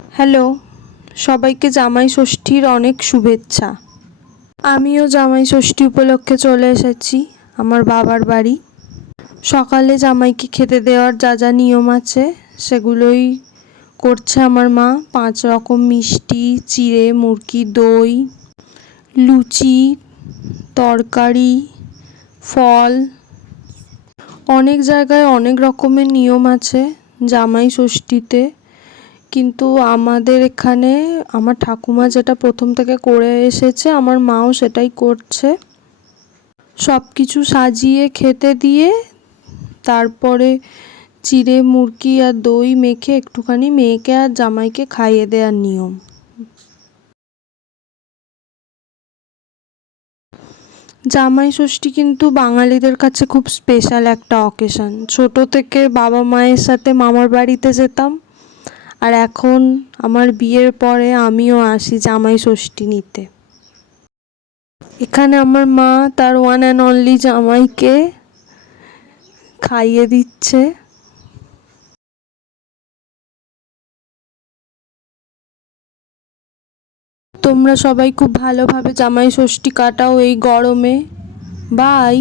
Hello, সবাইকে জামাই ষষ্ঠীর অনেক শুভেচ্ছা। আমিও জামাই ষষ্ঠী উপলক্ষে চলে এসেছি আমার বাবার বাড়ি। সকালে জামাইকে খেতে দেওয়ার যা যা নিয়ম আছে সেগুলোই করছে আমার মা। 5 রকম মিষ্টি, চিড়ে, মুরকি, দই, লুচি, তরকারি, ফল। অনেক জায়গায় অনেক রকমের নিয়ম আছে জামাই ষষ্ঠীতে, কিন্তু আমাদের এখানে আমার ঠাকুমা যেটা প্রথম থেকে করে এসেছে আমার মাও সেটাই করছে। সব কিছু সাজিয়ে খেতে দিয়ে তারপরে চিড়ে, মুরকি আর দই মেখে একটুখানি মেয়েকে আর জামাইকে খাইয়ে দেওয়ার নিয়ম। জামাই ষষ্ঠী কিন্তু বাঙালিদের কাছে খুব স্পেশাল একটা অকেশন। ছোট থেকে বাবা মায়ের সাথে মামার বাড়িতে যেতাম, আর এখন আমার বিয়ের পরে আমিও আসি জামাই ষষ্ঠী নিতে। এখানে আমার মা তার ওয়ান অ্যান্ড অনলি জামাইকে খাইয়ে দিচ্ছে। তোমরা সবাই খুব ভালোভাবে জামাই ষষ্ঠী কাটাও এই গরমে। বাই।